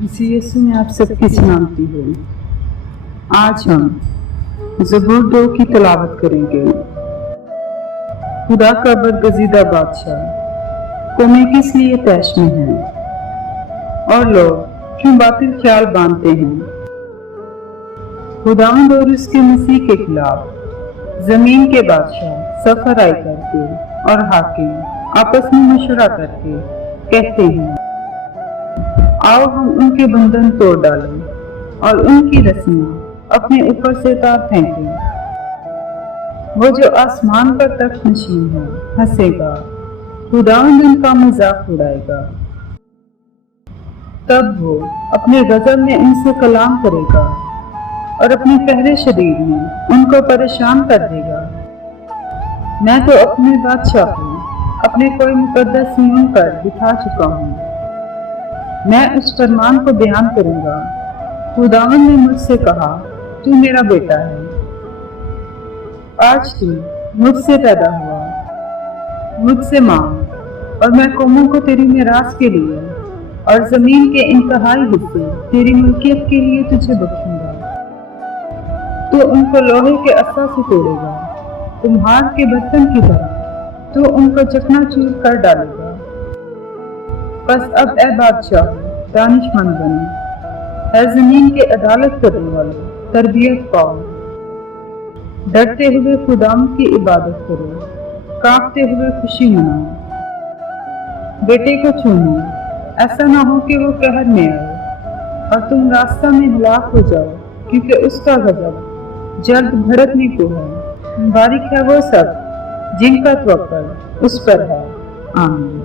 इसी यीशु में आप सबकी सलामती हो। आज हम ज़बूर 2 की तलावत करेंगे। खुदा का बरगज़ीदा बादशाह कौमें किस लिए तैश में हैं और लोग क्यों बातिल ख्याल बांधते हैं। खुदावंद और उसके मसीह के खिलाफ जमीन के बादशाह सफर आए करके और हाकिम आपस में मशवरा करके कहते हैं, आओ हम उनके बंधन तोड़ डालें और उनकी रस्सियां अपने ऊपर से उतार फेंकें। वो जो आसमान पर तख्त नशीन है हंसेगा, खुदावंद उनका मजाक उड़ाएगा। तब वो अपने गजब में उनसे कलाम करेगा और अपने पहले शरीर में उनको परेशान कर देगा। मैं तो अपने बादशाह को अपने कोई मुकद्दस सिय्योन पर बिठा चुका हूँ। मैं उस फरमान को बयान करूंगा। खुदावंद ने मुझसे कहा, तू मेरा बेटा है, आज तू मुझसे पैदा हुआ। मुझसे मांग और मैं कौमों को तेरी मिरास के लिए और जमीन के इंतहाई हिस्से तेरी मुल्कियत के लिए तुझे बख्शूंगा। तू उनको लोहे के अस्सा से तोड़ेगा, कुम्हार के बर्तन की तरह तू उनको चकनाचूर कर डालेगा। बस अब ए बादशाह दानिशमंद बनो, ए जमीन के अदालत करने वाले तरबियत पाओ। डरते हुए खुदाम की इबादत करो, कांपते हुए खुशी मनाओ। बेटे को चूमो, ऐसा ना हो कि वो कहर में आए और तुम रास्ता में हलाक हो जाओ, क्योंकि उसका गजब जल्द भड़कने को है। बारिक है वो सब जिनका तवक्कुल उस पर है। आमीन।